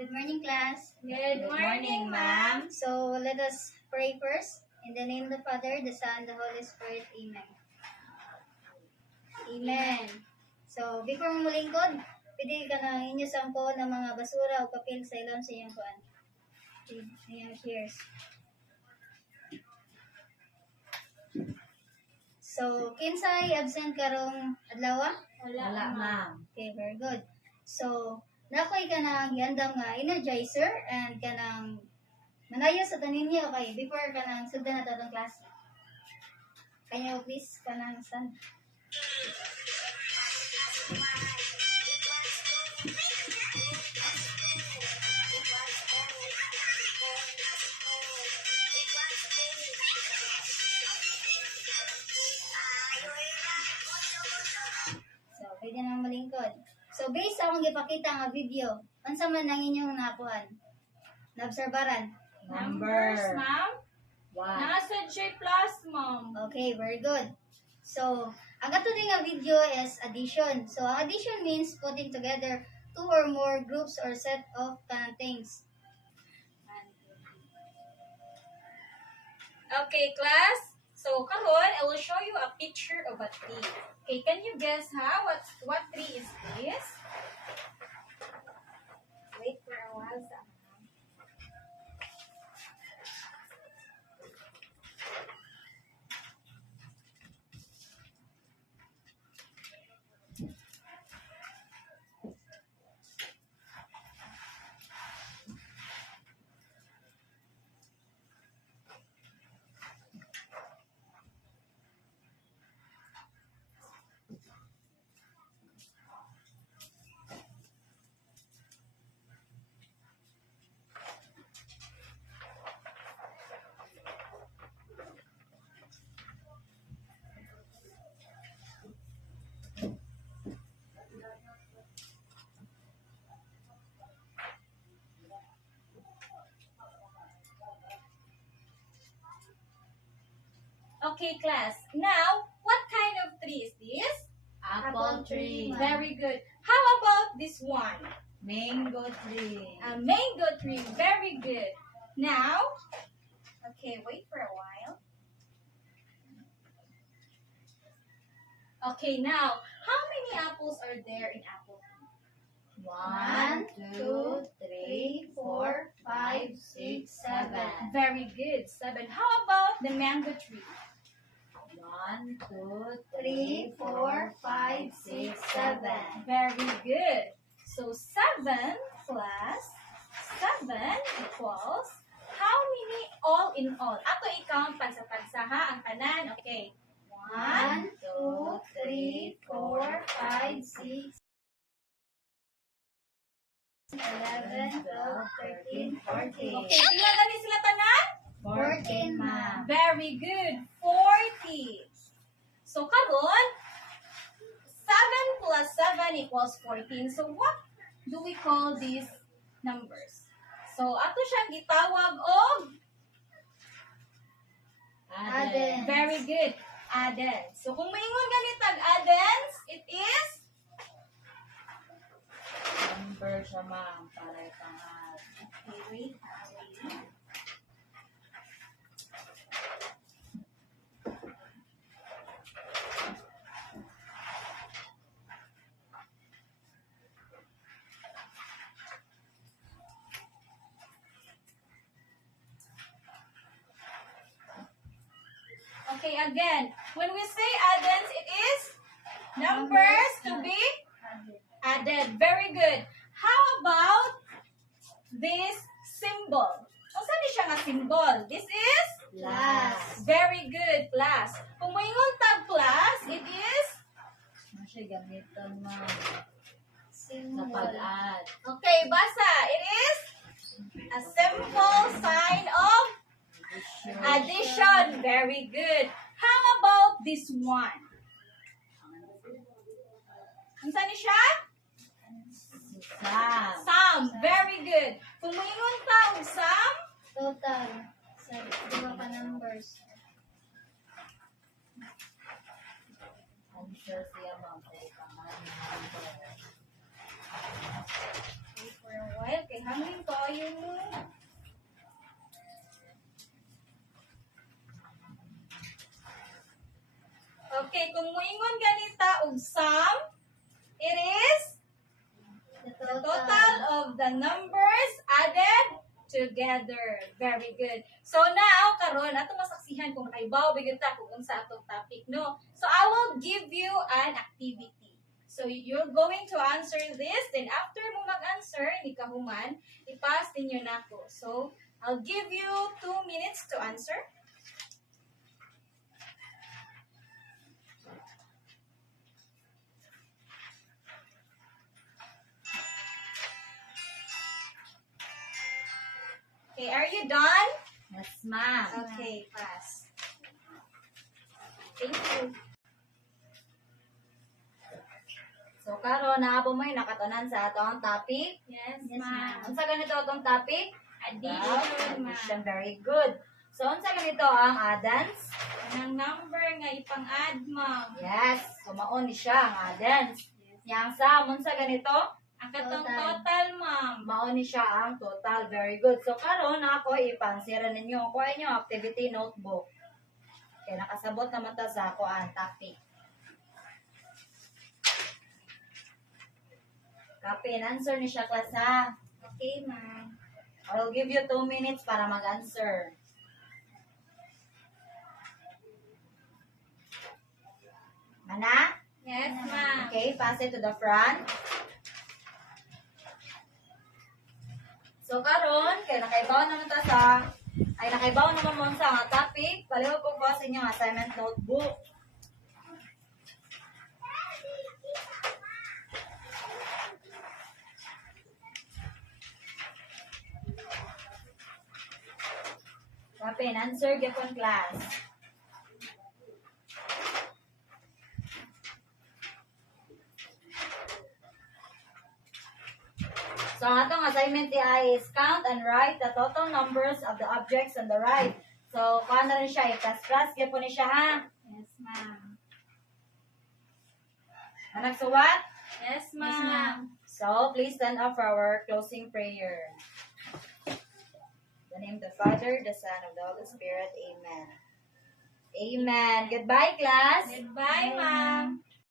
Good morning, class. Good morning, ma'am. So, let us pray first. In the name of the Father, the Son, the Holy Spirit. Amen. Amen. So, before mo mulingkod, pwede ka na inyo sampo ng mga basura o papel sa ilong sa iyong kuan. Iyong chairs. So, kinsay absent karong adlaw? Wala, ma'am. Okay, very good. So, nakoy ka ng yandam nga energizer and ka ng manayo sa tanin niyo, okay, before ka ng sugdan na tatong klase. Kanyo, please, ka ng stand. So, pwede naman malingkod. So, based sa akong ipakita nga video, unsa man ang inyong nakuhan? Naobserbaran? Numbers, ma'am. One. Nasa J plus, ma'am. Okay, very good. So, ang ato din nga video is addition. So, ang addition means putting together two or more groups or set of things. Okay, class. So, karon, I will show you a picture of a tree. Okay, can you guess what tree is this? Wait for a while. Okay, class. Now, what kind of tree is this? Apple tree. Very good. How about this one? Mango tree. A mango tree. Very good. Now, okay, wait for a while. Okay, now, how many apples are there in apple tree? 1, 2, 3, 4, 5, 6, 7. Very good. 7. How about the mango tree? 1, 2, 3, 4, 5, 6, 7. Very good. So 7 plus 7 equals how many all in all? Ato i-count pagsa-pagsa ha ang tanan. Okay. 1, 2, 3, 4, 5, 6, 11, 12, 13, 14. Okay, pila gani sila tanan? 14, ma'am. Very good. 40. So karon 7 plus 7 equals 14. So what do we call these numbers? So ato siyang gitawag og Addends. very good. Addends. So kung maingon ganit ang addends, it is Number siya, ma'am. Para ipangal. okay, wait. Okay, again, when we say addends, it is numbers to be added. Very good. How about this symbol? Unsa ni siya nga symbol? This is Plus. very good, plus. Kung maingon tag plus, it is Ano siya gamiton, ma'am? Sa Symbol. pag-add. okay, basa. It is a simple sign of addition. Very good. How about this one? Unsa ni siya? Sum. Sum. Very good. Kung maingon ta og sum, Total. Sa dua ka numbers. Answer siya, ma'am. Para ipangal. wait for a while. Okay, how many ug sum, it is The the total of the numbers added together. Very good. So now, karon ato masaksihan kung nakaibaw bigyan ta kung unsa atong topic, no? So I will give you an activity. So you're going to answer this, then after mo mag-answer, ni kahuman, i-pass ninyo nako. So I'll give you 2 minutes to answer. Okay, are you done? Yes, ma'am. Okay, pass. Thank you. So, karon naabo mo yung nakatanan sa atong topic. Yes, Yes, ma'am. Unsa ganito atong topic? Addition, Addition. ma'am. Very good. So, unsa ganito ang addends? Anong number nga ipang-add, ma'am? Yes. So, maon ni siya ang addends. Yang sa, unsa ganito? Ang katong Total. total, ma'am. Maon ni siya ang total. Very good. So, karon ako ipansira ninyo. Kuha niyo activity notebook. Kaya nakasabot naman ta sa ako ang topic. Copy and answer ni siya, class, ha? Okay, ma'am. I will give you 2 minutes para mag-answer. Mana? Yes, ma'am. Okay, pass it to the front. So, karon kaya nakaibaw naman ta nakaibaw naman mo sa nga topic. Palihog ko po sa inyong assignment notebook. Copy and answer, gipon class. So, ang atong assignment is count and write the total numbers of the objects on the right. So, paano rin siya? I-plus-plus, gipon ni siya, ha? Yes, ma'am. Nagsuwat? Yes, ma'am. So, please stand up for our closing prayer. In the name of the Father, the Son, of the Holy Spirit. Amen. Amen. Goodbye, class. Goodbye, ma'am.